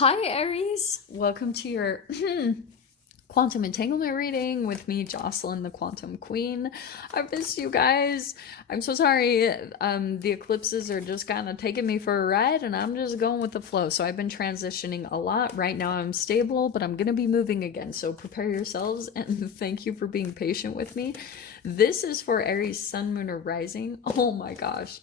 Hi, Aries. Welcome to your quantum entanglement reading with me, Jocelyn, the Quantum Queen. I've missed you guys. I'm so sorry. The eclipses are just kind of taking me for a ride, and I'm just going with the flow. So I've been transitioning a lot. Right now, I'm stable, but I'm going to be moving again. So prepare yourselves, and thank you for being patient with me. This is for Aries, Sun, Moon, or Rising. Oh my gosh.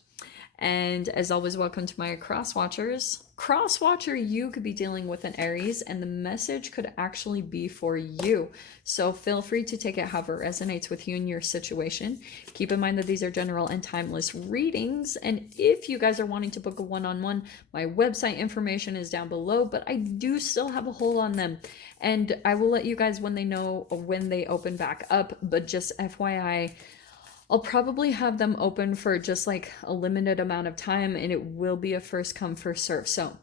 And as always, welcome to my cross watchers. Cross watcher, you could be dealing with an Aries, and the message could actually be for you. So feel free to take it however it resonates with you and your situation. Keep in mind that these are general and timeless readings. And if you guys are wanting to book a one-on-one, my website information is down below, but I do still have a hold on them. And I will let you guys when they know when they open back up. But just FYI, I'll probably have them open for just like a limited amount of time, and it will be a first come, first serve. So,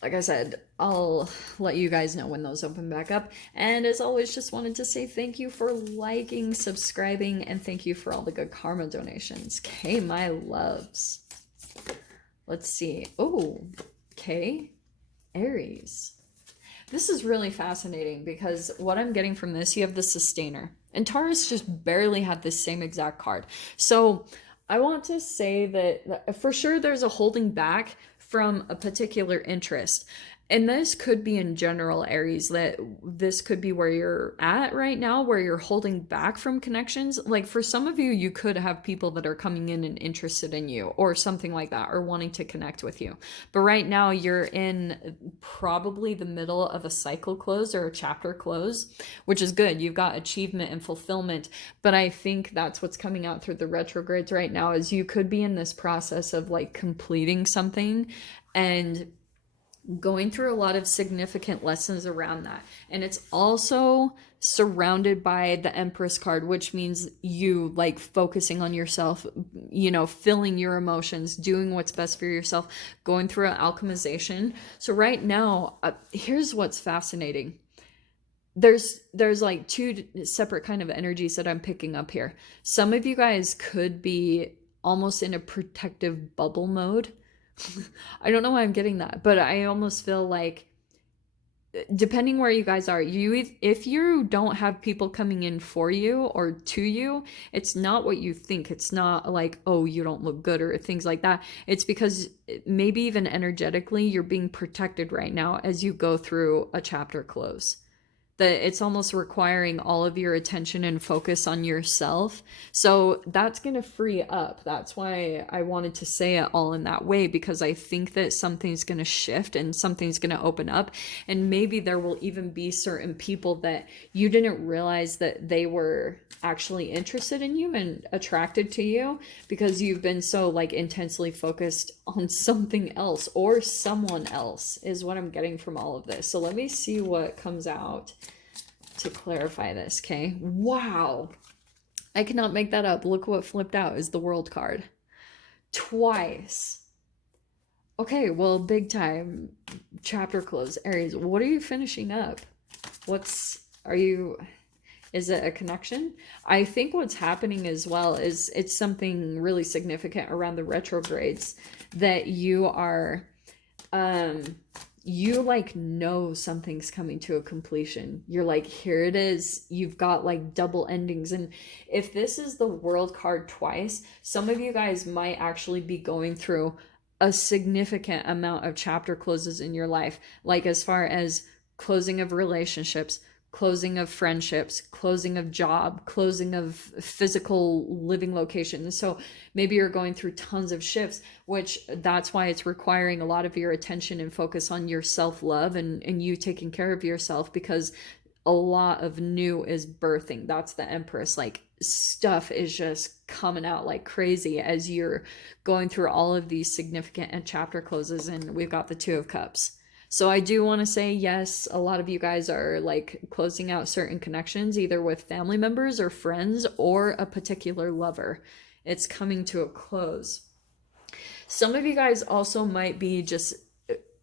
like I said, I'll let you guys know when those open back up. And as always, just wanted to say thank you for liking, subscribing, and thank you for all the good karma donations. Okay, my loves. Let's see. Oh, okay. Aries. This is really fascinating because what I'm getting from this, you have the Sustainer. And Taurus just barely had this same exact card. So I want to say that for sure there's a holding back from a particular interest. And this could be in general, Aries, that this could be where you're at right now, where you're holding back from connections. Like for some of you, you could have people that are coming in and interested in you or something like that, or wanting to connect with you. But right now you're in probably the middle of a cycle close or a chapter close, which is good. You've got achievement and fulfillment. But I think that's what's coming out through the retrogrades right now is you could be in this process of like completing something and going through a lot of significant lessons around that. And it's also surrounded by the Empress card, which means you like focusing on yourself, you know, feeling your emotions, doing what's best for yourself, going through an alchemization. So right now, here's what's fascinating. There's like two separate kind of energies that I'm picking up here. Some of you guys could be almost in a protective bubble mode. I don't know why I'm getting that, but I almost feel like depending where you guys are, if you don't have people coming in for you or to you, it's not what you think. It's not like, oh, you don't look good or things like that. It's because maybe even energetically you're being protected right now as you go through a chapter close. That it's almost requiring all of your attention and focus on yourself. So that's going to free up. That's why I wanted to say it all in that way, because I think that something's going to shift and something's going to open up. And maybe there will even be certain people that you didn't realize that they were actually interested in you and attracted to you because you've been so like intensely focused on something else or someone else is what I'm getting from all of this. So let me see what comes out to clarify this. Okay, wow, I cannot make that up. Look what flipped out is the World card twice. Okay, well, big time chapter close. Aries, what are you finishing up? Is it a connection? I think what's happening as well is it's something really significant around the retrogrades that you are, you like know something's coming to a completion. You're like, here it is. You've got like double endings. And if this is the World card twice, some of you guys might actually be going through a significant amount of chapter closes in your life, like as far as closing of relationships, closing of friendships, closing of job, closing of physical living locations. So maybe you're going through tons of shifts, which that's why it's requiring a lot of your attention and focus on your self-love and you taking care of yourself, because a lot of new is birthing. That's the Empress. Like stuff is just coming out like crazy as you're going through all of these significant chapter closes. And we've got the Two of Cups. So I do want to say, yes, a lot of you guys are like closing out certain connections, either with family members or friends or a particular lover. It's coming to a close. Some of you guys also might be just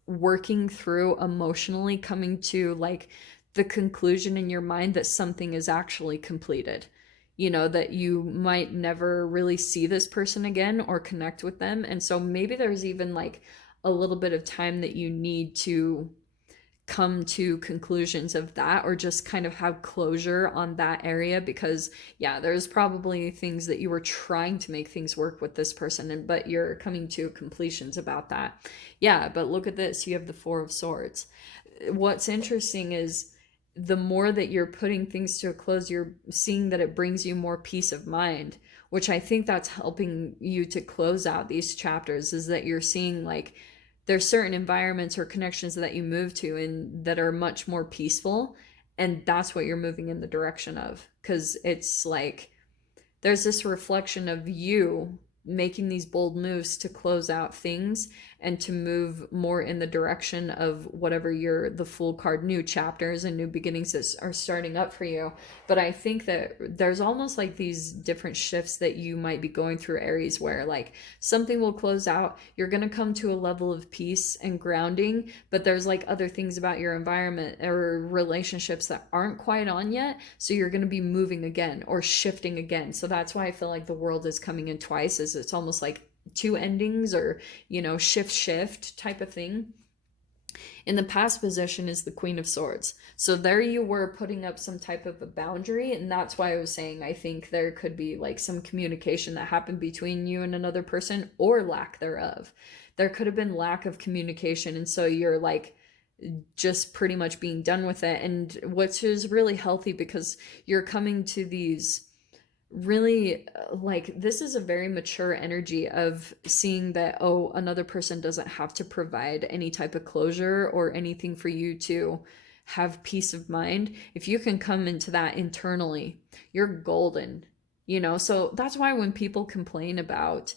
working through emotionally, coming to like the conclusion in your mind that something is actually completed. You know, that you might never really see this person again or connect with them. And so maybe there's even like a little bit of time that you need to come to conclusions of that, or just kind of have closure on that area, because yeah, there's probably things that you were trying to make things work with this person, and but you're coming to completions about that. Yeah, but look at this, you have the Four of Swords. What's interesting is the more that you're putting things to a close, you're seeing that it brings you more peace of mind, which I think that's helping you to close out these chapters, is that you're seeing like there's certain environments or connections that you move to and that are much more peaceful, and that's what you're moving in the direction of, because it's like there's this reflection of you making these bold moves to close out things and to move more in the direction of whatever your the Fool card, new chapters and new beginnings that are starting up for you. But I think that there's almost like these different shifts that you might be going through, Aries, where like something will close out, you're going to come to a level of peace and grounding, but there's like other things about your environment or relationships that aren't quite on yet, so you're going to be moving again or shifting again. So that's why I feel like the world is coming in twice, is it's almost like two endings, or shift type of thing. In the past position is the Queen of Swords, so there you were putting up some type of a boundary, and that's why I was saying I think there could be like some communication that happened between you and another person, or lack thereof. There could have been lack of communication, and so you're like just pretty much being done with it, and which is really healthy, because you're coming to these really like, this is a very mature energy of seeing that, oh, another person doesn't have to provide any type of closure or anything for you to have peace of mind. If you can come into that internally, you're golden, so that's why when people complain about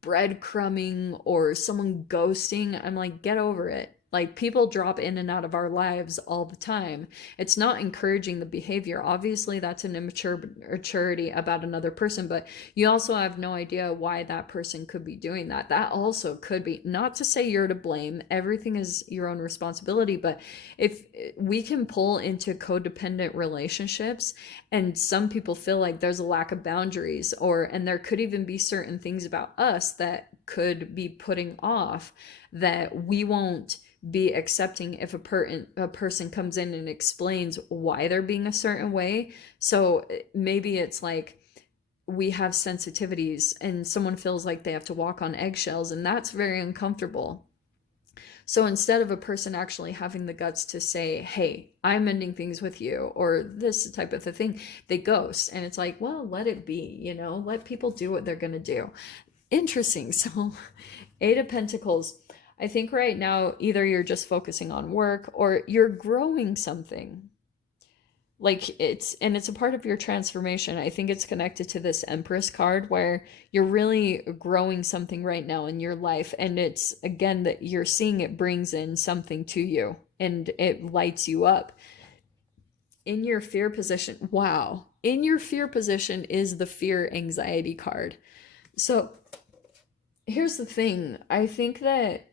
breadcrumbing or someone ghosting, I'm like, get over it. Like, people drop in and out of our lives all the time. It's not encouraging the behavior. Obviously, that's an immaturity about another person, but you also have no idea why that person could be doing that. That also could be, not to say you're to blame, everything is your own responsibility, but if we can pull into codependent relationships, and some people feel like there's a lack of boundaries, and there could even be certain things about us that could be putting off, that we won't be accepting if a person comes in and explains why they're being a certain way. So maybe it's like we have sensitivities and someone feels like they have to walk on eggshells, and that's very uncomfortable. So instead of a person actually having the guts to say, hey, I'm ending things with you, or this type of a thing, they ghost. And it's like, well, let it be, let people do what they're going to do. Interesting. So Eight of Pentacles. I think right now, either you're just focusing on work or you're growing something. Like it's a part of your transformation. I think it's connected to this Empress card, where you're really growing something right now in your life. And it's, again, that you're seeing it brings in something to you and it lights you up. In your fear position, wow. In your fear position is the fear anxiety card. So here's the thing. I think that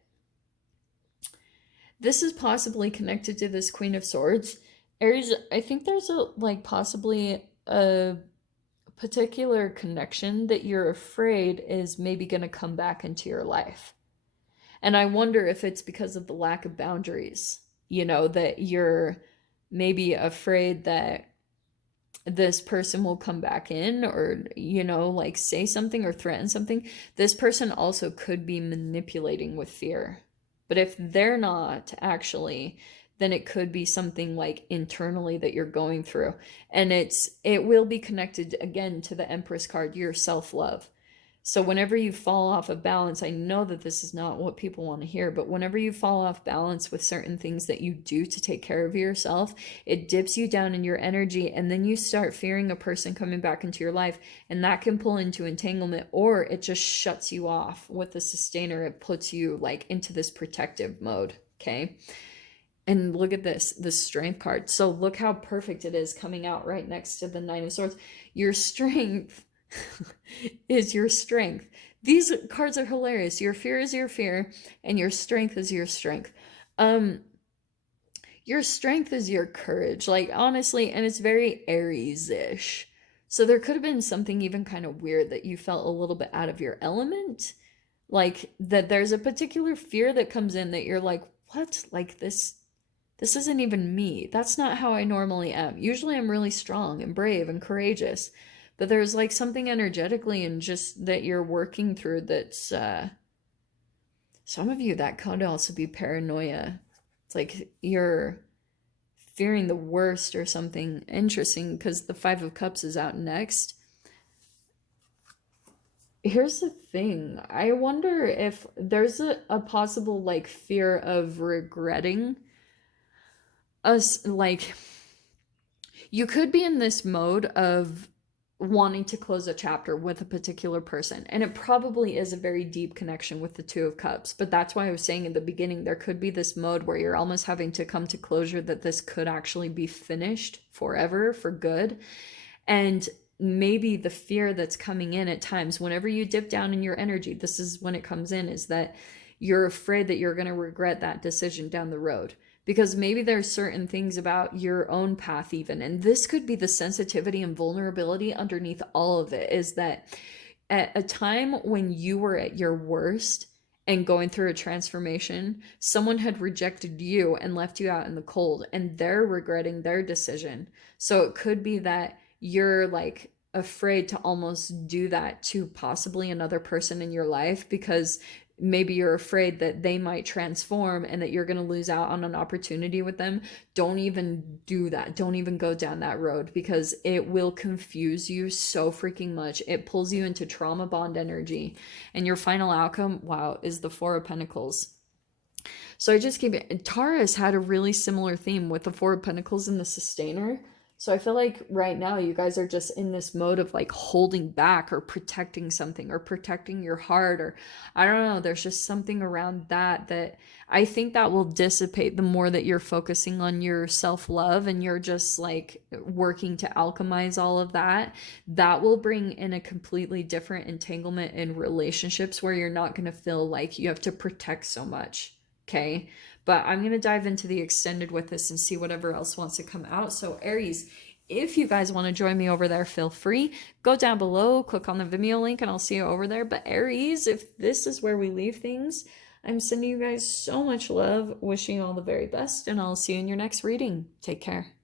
this is possibly connected to this Queen of Swords. Aries, I think there's possibly a particular connection that you're afraid is maybe going to come back into your life. And I wonder if it's because of the lack of boundaries, that you're maybe afraid that this person will come back in, or say something or threaten something. This person also could be manipulating with fear, but if they're not actually, then it could be something like internally that you're going through. And it will be connected again to the Empress card, your self-love. So whenever you fall off of balance, I know that this is not what people want to hear, but whenever you fall off balance with certain things that you do to take care of yourself, it dips you down in your energy, and then you start fearing a person coming back into your life, and that can pull into entanglement, or it just shuts you off with the sustainer. It puts you like into this protective mode, okay? And look at this, the Strength card. So look how perfect it is coming out right next to the Nine of Swords. Your strength is your strength. These cards are hilarious. Your fear is your fear, and your strength is your strength. Your strength is your courage, like, honestly, and it's very Aries-ish. So there could have been something even kind of weird that you felt a little bit out of your element. Like that there's a particular fear that comes in that you're like, what? Like this isn't even me. That's not how I normally am. Usually I'm really strong and brave and courageous. But there's like something energetically and just that you're working through that's some of you that could also be paranoia. It's like you're fearing the worst or something. Interesting because the 5 of Cups is out next. Here's the thing. I wonder if there's a possible like fear of regretting us. Like you could be in this mode of wanting to close a chapter with a particular person, and it probably is a very deep connection with the 2 of Cups, but that's why I was saying in the beginning there could be this mode where you're almost having to come to closure that this could actually be finished forever for good. And maybe the fear that's coming in at times whenever you dip down in your energy, this is when it comes in, is that you're afraid that you're going to regret that decision down the road, because maybe there's certain things about your own path even, and this could be the sensitivity and vulnerability underneath all of it, is that at a time when you were at your worst and going through a transformation, someone had rejected you and left you out in the cold, and they're regretting their decision. So it could be that you're like afraid to almost do that to possibly another person in your life, because maybe you're afraid that they might transform and that you're going to lose out on an opportunity with them. Don't even do that. Don't even go down that road, because it will confuse you so freaking much. It pulls you into trauma bond energy, and your final outcome, wow, is the 4 of Pentacles. So I just keep it. Taurus had a really similar theme with the 4 of Pentacles and the Sustainer. So I feel like right now you guys are just in this mode of like holding back or protecting something or protecting your heart, or I don't know, there's just something around that that I think that will dissipate the more that you're focusing on your self-love and you're just like working to alchemize all of that. That will bring in a completely different entanglement in relationships where you're not going to feel like you have to protect so much. Okay. But I'm going to dive into the extended with this and see whatever else wants to come out. So Aries, if you guys want to join me over there, feel free. Go down below, click on the Vimeo link, and I'll see you over there. But Aries, if this is where we leave things, I'm sending you guys so much love, wishing you all the very best, and I'll see you in your next reading. Take care.